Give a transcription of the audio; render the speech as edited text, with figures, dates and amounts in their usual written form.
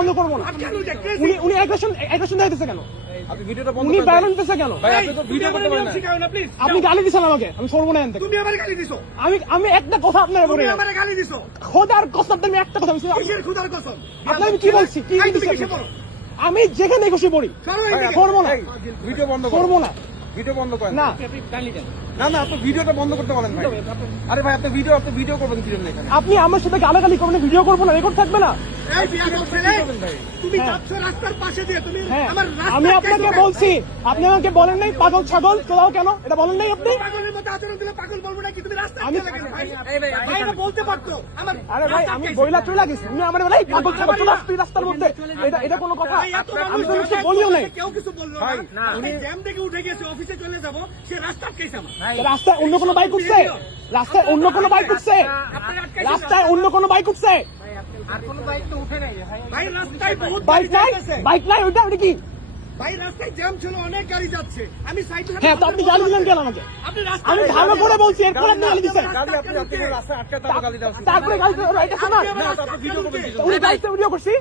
বন্ধ করবো না। উনি অ্যাগ্রেশন দেখাইতেছে কেন? আপনি ভিডিওটা বন্ধ উনি করেন। বায়ান দিতেছে কেন? ভাই আপনি তো ভিডিও করতে পারেন না। আপনি গালি দিছেন আমাকে, আমি সরবো না এখান থেকে। তুমি আমারে গালি দিছো, আমি একটা কথা আপনার বলি, তুমি আমারে গালি দিছো। খোদার কসম আমি একটা কথা বলছি। কিসের খোদার কসম? আপনার আমি কি বলছি? কি এই, তুমি দিছি কিসে আপনাকে? বলো? আমি যেখানে খুশি পড়ি, সরো ভাই, এদিকে। করবো না, এই, ভিডিও বন্ধ করুন। করবো না। ভিডিও বন্ধ করেন। না না না আপনি ভিডিওটা বন্ধ করতে বলেন ভাই। আরে ভাই আপনি ভিডিও করবেন কি জন্য এখানে? আপনি আমার সাথে গালাগালি করবেন, ভিডিও করবো না, রেকর্ড থাকবে না। এই বিয়াদব ছেলে, ভাই তুমি হ্যাঁ। যাচ্ছ রাস্তার পাশে দিয়ে, তুমি হ্যাঁ, আমার রাস্তা আমি আপনাকে বলছি, আপনি আমাকে বলেন নাই পাগল ছাগল চলাও কেন, এটা বলেন নাই আপনি? পাগলের মতো আচরণ দিলে পাগল বলবো নাকি? তুমি রাস্তা আমি- দিয়ে লাগেন ভাই। ভাই এটা বলতে পারতো। আমার আরে ভাই রাস্তা আমি আটকাইছে। বইলা চলে গেছি, তুমি আমার বলাই পাগল ছাগল চলে আসছি রাস্তার মধ্যে, এটা কোনো কথা? ভাই, এত আমি মানুষ তো কিছু জ্যাম বলিও দেখে নাই। কেউ কিছু বললো ভাই, না। আমি জ্যাম দেখে উঠে গেছি, অফিসে চলে যাব, সে রাস্তা আটকাইছে আমার। রাস্তায় অন্য কোনো বাইক উঠছে? রাস্তায় অন্য কোনো বাইক উঠছে? আপনার আটকাইছে রাস্তায় অন্য কোনো বাইক উঠছে? ভাই রাস্তায় বহুত বাইক গাড়ি নাই, যাইতেছে। বাইক নাই, ওইটা কি? ভাই রাস্তায় জ্যাম ছিল, অনেক গাড়ি যাচ্ছে, আমি সাইডে হ্যাঁ, তো আপনি গালি দিলেন কেন আমাকে? আপনি রাস্তা আমি ভালো করে বলছি, এরপর আপনি গালি দিচ্ছেন। গাড়ি আপনি রাস্তায় আটকায় তারপর গালি দেওয়া উচিত। তারপরে গালি, এটা শোনা, না তো আপনি ভিডিও করবেন কি জন্য? উনি গাড়িতে ভিডিও করছি।